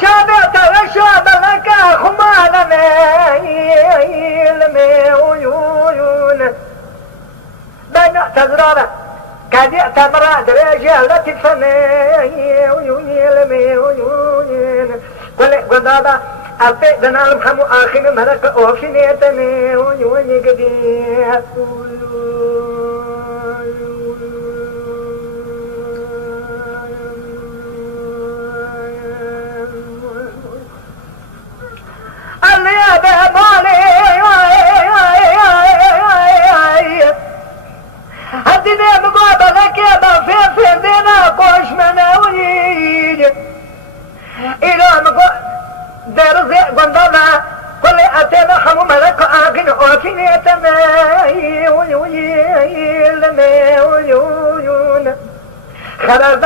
شابت وشاب لك خمال ميل ميويون بنا تزرابة كان يأتمر رجالة فميل ميويون قل دابا أبدنا المحم آخر ملك أوفنيتني ويوني قدير اللي بمالي الدنيا مقابلك يا في دينا قوش مناويج إلى مقابل درزي قندنا كل أتينا حمو ملك آخر أوفنيتني ويون خلال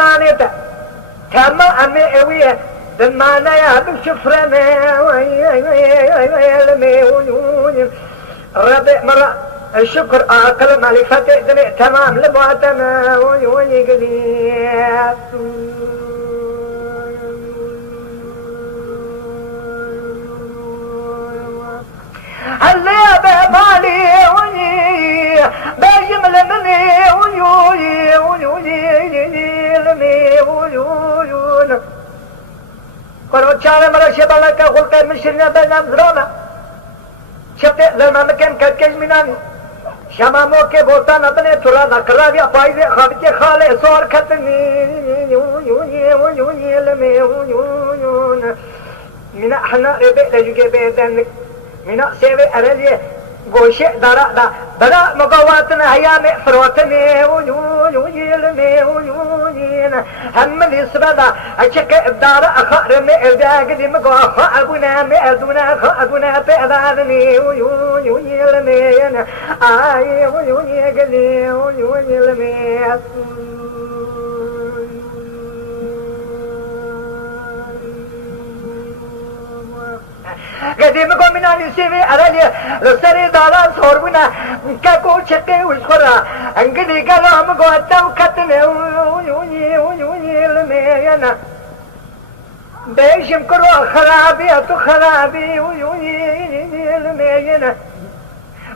تم أمي أويه دمانا يا بشفرنا ربي مرة الشكر آكل معرفة دني تمام لبعتنا ويقليات اللي بمالي بجمل مني قالوا تشاري مرة شبالك خلقا مشرنا بنا مزرونا شبت لما مكان كركش مناني شمامو के बोता अपने थोड़ा नकरा दिया पाइजे खाद के खाले सोर खतनी मिना हना रेबे लजुके बेदन मिना सेवे अरेजे गोशे दारा दा बड़ा मगवातन हया में फरोतने هم الإسرادة أشك الدار أخار من الداق دي مقا خاقنا مأذنا خاقنا بأذاني ويلمين آي ويقلي ويلمين قديم قوم من السيف أرالي لسري دارا صوربنا كاكو شكي وشخرا انقدي قلهم قوتا وكتنا ويلمينا بيشم كرو خرابي أتو خرابي ويلمينا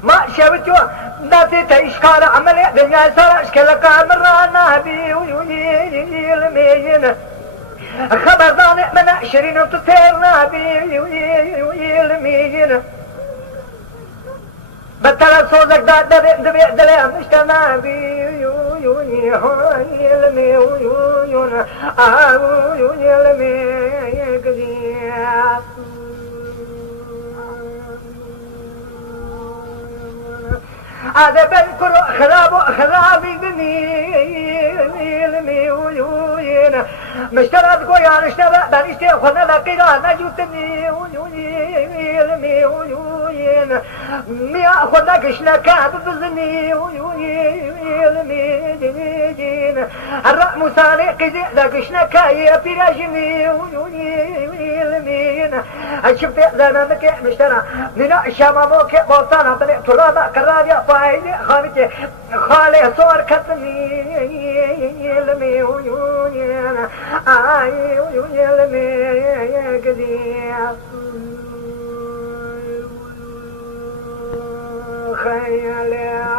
ما شابتو داتي تيشكار عملي دنيا سارا اشكالك مرانا بي ويلمينا خبرداني من عشرين وتسيرنا بيلمين بطلع صوزك دا دبي دلي مجتمع بيلمين هذا بالكرو خرابي بني مشترى قويان اشترى بنشتي خنا لقينا نجوتني ميا خنا كشنا كاب بزني الرأ مساني قزي لقشنا كايا في رجني شفت زمانك مشترى من الشماموك بوطانا بني ترابا كرابيا فايدي خالي صور كتني آي ويلمي قدير خيالي